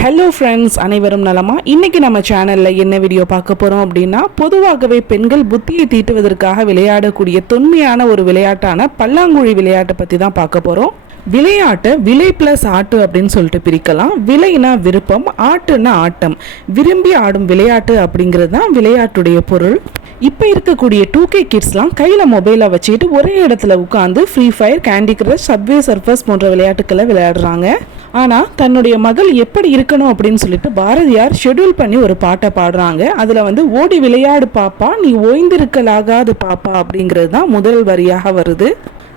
Hello friends அனைவரும் நலமா? இன்னைக்கு நம்ம சேனலில் என்ன வீடியோ பார்க்க போகிறோம் அப்படின்னா பொதுவாகவே பெண்கள் புத்தியை தீட்டுவதற்காக விளையாடக்கூடிய தொன்மையான ஒரு விளையாட்டான பல்லாங்குழி விளையாட்டை பற்றி தான் பார்க்க போகிறோம் விளையாட்டை விலை பிளஸ் ஆட்டு அப்படின்னு சொல்லிட்டு பிரிக்கலாம். விலைனா விருப்பம் ஆட்டுனா ஆட்டம். விரும்பி ஆடும் விளையாட்டு அப்படிங்கிறது தான் விளையாட்டுடைய பொருள். இப்போ இருக்கக்கூடிய டூ கே கிட்ஸ்லாம் கையில் மொபைலை வச்சுக்கிட்டு ஒரே இடத்துல உட்காந்து free fire candy crush subway surfers போன்ற விளையாட்டுக்களை விளையாடுறாங்க. ஆனால் தன்னுடைய மகள் எப்படி இருக்கணும் அப்படின்னு சொல்லிட்டு பாரதியார் ஷெட்யூல் பண்ணி ஒரு பாட்டை பாடுறாங்க. அதில் வந்து ஓடி விளையாடு பாப்பா நீ ஓய்ந்திருக்கலாகாது பாப்பா அப்படிங்கிறது தான் முதல் வரியாக வருது.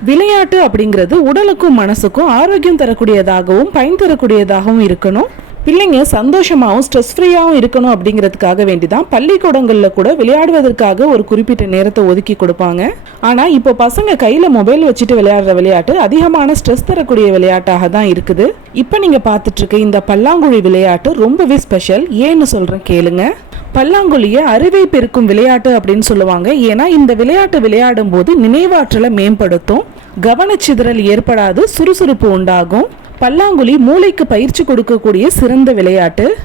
விளையாட்டு அப்படிங்கிறது உடலுக்கும் மனசுக்கும் ஆரோக்கியம் தரக்கூடியதாகவும் பயன் தரக்கூடியதாகவும் இருக்கணும். பிள்ளைங்க சந்தோஷமாகவும் ஸ்ட்ரெஸ் ஃப்ரீயாகவும் இருக்கணும் அப்படிங்கிறதுக்காக வேண்டி தான் பள்ளிக்கூடங்களில் கூட விளையாடுவதற்காக ஒரு குறிப்பிட்ட நேரத்தை ஒதுக்கி கொடுப்பாங்க. ஆனால் இப்போ பசங்க கையில் மொபைல் வச்சுட்டு விளையாடுற விளையாட்டு அதிகமான ஸ்ட்ரெஸ் தரக்கூடிய விளையாட்டாக தான் இருக்குது. இப்போ நீங்கள் பார்த்துட்ருக்க இந்த பல்லாங்குழி விளையாட்டு ரொம்பவே ஸ்பெஷல் ஏன்னு சொல்கிறேன் கேளுங்க. பல்லாங்குழியை அறிவை பெருக்கும் விளையாட்டு அப்படின்னு சொல்லுவாங்க. ஏன்னா இந்த விளையாட்டு விளையாடும் போது நினைவாற்றலை மேம்படுத்தும். கவனச்சிதறல் ஏற்படாது சுறுசுறுப்பு உண்டாகும். பல்லாங்குழி மூளைக்கு பயிற்சி கொடுக்கக்கூடிய சிறந்த விளையாட்டு.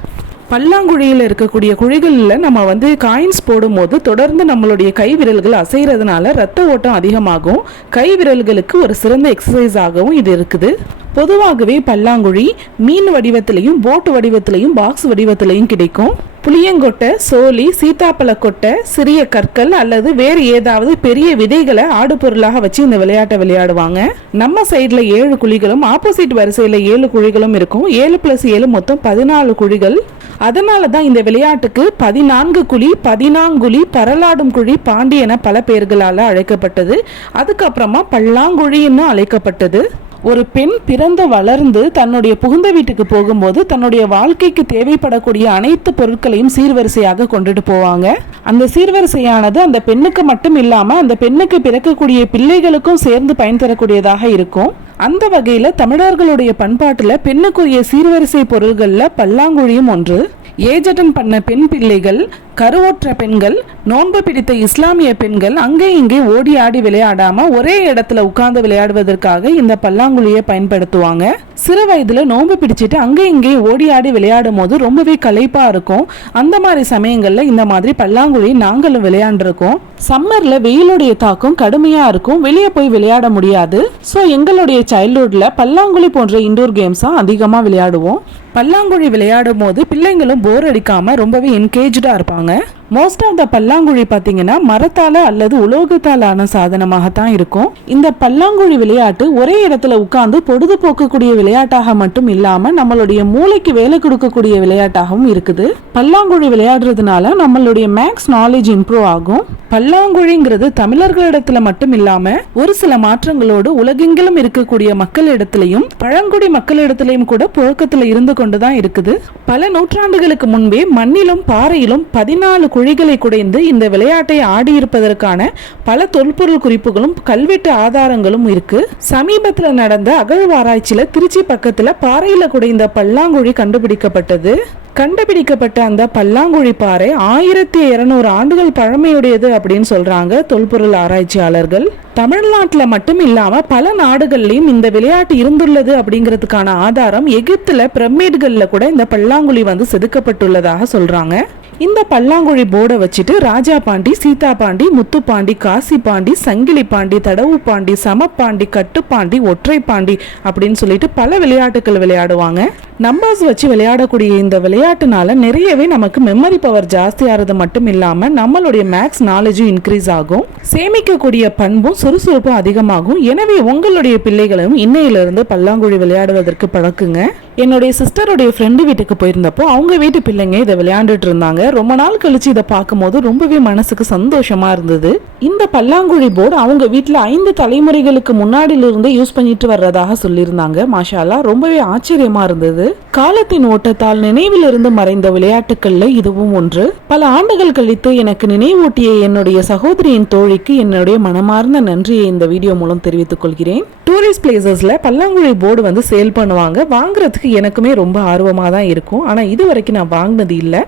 பல்லாங்குழியில் இருக்கக்கூடிய குழிகளில் நம்ம வந்து காயின்ஸ் போடும்போது தொடர்ந்து நம்மளுடைய கை விரல்கள் அசைகிறதுனால ரத்த ஓட்டம் அதிகமாகும். கை விரல்களுக்கு ஒரு சிறந்த எக்ஸசைஸ் ஆகவும் இது இருக்குது. பொதுவாகவே பல்லாங்குழி மீன் வடிவத்திலையும் போட்டு வடிவத்திலையும் பாக்ஸ் வடிவத்திலையும் கிடைக்கும். புளியங்கொட்டை சோலி சீத்தாப்பழ கொட்டை சிறிய கற்கள் அல்லது வேறு ஏதாவது பெரிய விதைகளை ஆடு பொருளாக வச்சு இந்த விளையாட்டை விளையாடுவாங்க. நம்ம சைடில் ஏழு குழிகளும் ஆப்போசிட் வரிசையில் ஏழு குழிகளும் இருக்கும். ஏழு பிளஸ் ஏழு மொத்தம் பதினாலு குழிகள். அதனால தான் இந்த விளையாட்டுக்கு பதினான்கு குழி பதினாங்குழி பரலாடும் குழி பாண்டி என பல பெயர்களால் அழைக்கப்பட்டது. அதுக்கப்புறமா பல்லாங்குழின்னு அழைக்கப்பட்டது. ஒரு பெண் பிறந்து வளர்ந்து தன்னுடைய புகுந்த வீட்டுக்கு போகும்போது தன்னுடைய வாழ்க்கைக்கு தேவைப்படக்கூடிய அனைத்து பொருட்களையும் சீர்வரிசையாக கொண்டுட்டு போவாங்க. அந்த சீர்வரிசையானது அந்த பெண்ணுக்கு மட்டும் இல்லாம அந்த பெண்ணுக்கு பிறக்கக்கூடிய பிள்ளைகளுக்கும் சேர்ந்து பயன் தரக்கூடியதாக இருக்கும். அந்த வகையில தமிழர்களுடைய பண்பாட்டுல பெண்ணுக்குரிய சீர்வரிசை பொருள்கள்ல பல்லாங்குழியும் ஒன்று. ஏஜ் அட்டன் பண்ண பெண் பிள்ளைகள் கருவுற்ற பெண்கள் நோன்பு பிடித்த இஸ்லாமிய பெண்கள் அங்கே இங்கே ஓடி ஆடி விளையாடாம ஒரே இடத்துல உட்கார்ந்து விளையாடுவதற்காக இந்த பல்லாங்குழியை பயன்படுத்துவாங்க. சிறு வயதுல நோன்பு பிடிச்சிட்டு அங்கே இங்கே ஓடி ஆடி விளையாடும் போது ரொம்பவே களைப்பா இருக்கும். அந்த மாதிரி சமயங்கள்ல இந்த மாதிரி பல்லாங்குழி நாங்களும் விளையாண்டுருக்கோம். சம்மர்ல வெயிலுடைய தாக்கம் கடுமையா இருக்கும். வெளியே போய் விளையாட முடியாது. ஸோ எங்களுடைய சைல்ட்ஹுட்ல பல்லாங்குழி போன்ற இண்டோர் கேம்ஸா அதிகமா விளையாடுவோம். பல்லாங்குழி விளையாடும் போது பிள்ளைங்களும் போர் அடிக்காமல் ரொம்பவே என்கேஜாக இருப்பாங்க. மோஸ்ட் ஆஃப் த பல்லாங்குழி பார்த்தீங்கன்னா மரத்தால அல்லது உலோகத்தால் ஆன சாதனமாகத்தான் இருக்கும். இந்த பல்லாங்குழி விளையாட்டு ஒரே இடத்துல உட்கார்ந்து பொழுதுபோக்கக்கூடிய விளையாட்டாக மட்டும் இல்லாம நம்மளுடைய மூளைக்கு வேலை கொடுக்கக்கூடிய விளையாட்டாகவும் இருக்குது. பல்லாங்குழி விளையாடுறதுனால நம்மளுடைய மேக்ஸ் நாலேஜ் இம்ப்ரூவ் ஆகும். பல்லாங்குழிங்கிறது தமிழர்களிடத்துல மட்டும் இல்லாம ஒரு சில மாற்றங்களோடு உலகெங்கிலும் இருக்கக்கூடிய மக்களிடத்திலையும் பழங்குடி மக்களிடத்திலையும் கூட புழக்கத்துல இருந்து கொண்டுதான் இருக்குது. பல நூற்றாண்டுகளுக்கு முன்பே மண்ணிலும் பாறையிலும் பதினாலு குழிகளை குடைந்து இந்த விளையாட்டை ஆடியிருப்பதற்கான பல தொல்பொருள் குறிப்புகளும் கல்வெட்டு ஆதாரங்களும் இருக்கு. சமீபத்தில் நடந்த அகழ்வாராய்ச்சியில் திருச்சி பக்கத்தில் பாறையில் குடைந்த பல்லாங்குழி கண்டுபிடிக்கப்பட்டது. கண்டுபிடிக்கப்பட்ட அந்த பல்லாங்குழி பாறை ஆயிரத்தி இருநூறு ஆண்டுகள் பழமையுடையது அப்படின்னு சொல்றாங்க தொல்பொருள் ஆராய்ச்சியாளர்கள். தமிழ்நாட்டில் மட்டும் இல்லாமல் பல நாடுகள்லையும் இந்த விளையாட்டு இருந்துள்ளது அப்படிங்கிறதுக்கான ஆதாரம் எகிப்தில் பிரமிட்களில் கூட இந்த பல்லாங்குழி வந்து செதுக்கப்பட்டுள்ளதாக சொல்கிறாங்க இந்த பல்லாங்குழி போர்டை வச்சுட்டு ராஜா பாண்டி சீதா பாண்டி முத்துப்பாண்டி காசி பாண்டி சங்கிலி பாண்டி தடவு பாண்டி சமப்பாண்டி கட்டுப்பாண்டி ஒற்றை பாண்டி அப்படின்னு சொல்லிட்டு பல விளையாட்டுகள் விளையாடுவாங்க. நம்பர்ஸ் வச்சு விளையாடக்கூடிய இந்த விளையாட்டுனால நிறையவே நமக்கு மெமரி பவர் ஜாஸ்தியாகிறது மட்டும் இல்லாமல் நம்மளுடைய மேக்ஸ் நாலேஜும் இன்க்ரீஸ் ஆகும். சேமிக்கக்கூடிய பண்பும் சுறுசுறுப்பும் அதிகமாகும். எனவே உங்களுடைய பிள்ளைகளும் இன்னையிலிருந்து பல்லாங்குழி விளையாடுவதற்கு பழக்குங்க. என்னுடைய சிஸ்டருடைய ஃப்ரெண்டு வீட்டுக்கு போயிருந்தப்போ அவங்க வீட்டு பிள்ளைங்க இதை விளையாண்டுட்டு இருந்தாங்க. ரொம்ப நாள் கழிச்சு இதை பார்க்கும்போது ரொம்பவே மனசுக்கு சந்தோஷமா இருந்தது. இந்த பல்லாங்குழி போர்டு அவங்க வீட்டில் ஐந்து தலைமுறைகளுக்கு முன்னாடியிலிருந்து யூஸ் பண்ணிட்டு வர்றதாக சொல்லியிருந்தாங்க. மாஷாலா ரொம்பவே ஆச்சரியமா இருந்தது. காலத்தின் ஓட்டத்தால் நினைவில் இருந்து மறைந்த விளையாட்டுக்கள்ல இதுவும் ஒன்று. பல ஆண்டுகள் கழித்து எனக்கு நினைவூட்டிய என்னுடைய சகோதரியின் தோழிக்கு என்னுடைய மனமார்ந்த நன்றியை இந்த வீடியோ மூலம் தெரிவித்துக் கொள்கிறேன். டூரிஸ்ட் பிளேசஸ்ல பல்லாங்குழி போர்டு வந்து சேல் பண்ணுவாங்க. வாங்குறதுக்கு எனக்குமே ரொம்ப ஆர்வமாக தான் இருக்கும். ஆனால் இது வரைக்கும் நான் வாங்கினது இல்லை.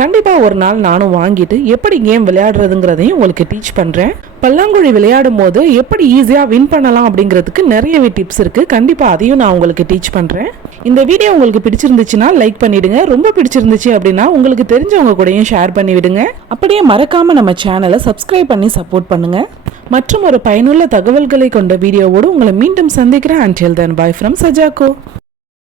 கண்டிப்பாக ஒரு நாள் நானும் வாங்கிட்டு எப்படி கேம் விளையாடுறதுங்கிறதையும் உங்களுக்கு டீச் பண்ணுறேன் பல்லாங்குழி விளையாடும் போது எப்படி ஈஸியாக வின் பண்ணலாம் அப்படிங்கிறதுக்கு நிறையவே டிப்ஸ் இருக்குது கண்டிப்பாக அதையும் நான் உங்களுக்கு டீச் பண்ணுறேன் இந்த வீடியோ உங்களுக்கு பிடிச்சிருந்துச்சுன்னா லைக் பண்ணிவிடுங்க ரொம்ப பிடிச்சிருந்துச்சு அப்படின்னா உங்களுக்கு தெரிஞ்சவங்க கூடயும் ஷேர் பண்ணி விடுங்க அப்படியே மறக்காமல் நம்ம சேனலை சப்ஸ்கிரைப் பண்ணி சப்போர்ட் பண்ணுங்கள் மற்றும் ஒரு பயனுள்ள தகவல்களை கொண்ட வீடியோவோடு உங்களை மீண்டும் சந்திக்கிறேன். Until than bye from சஜாக்கோ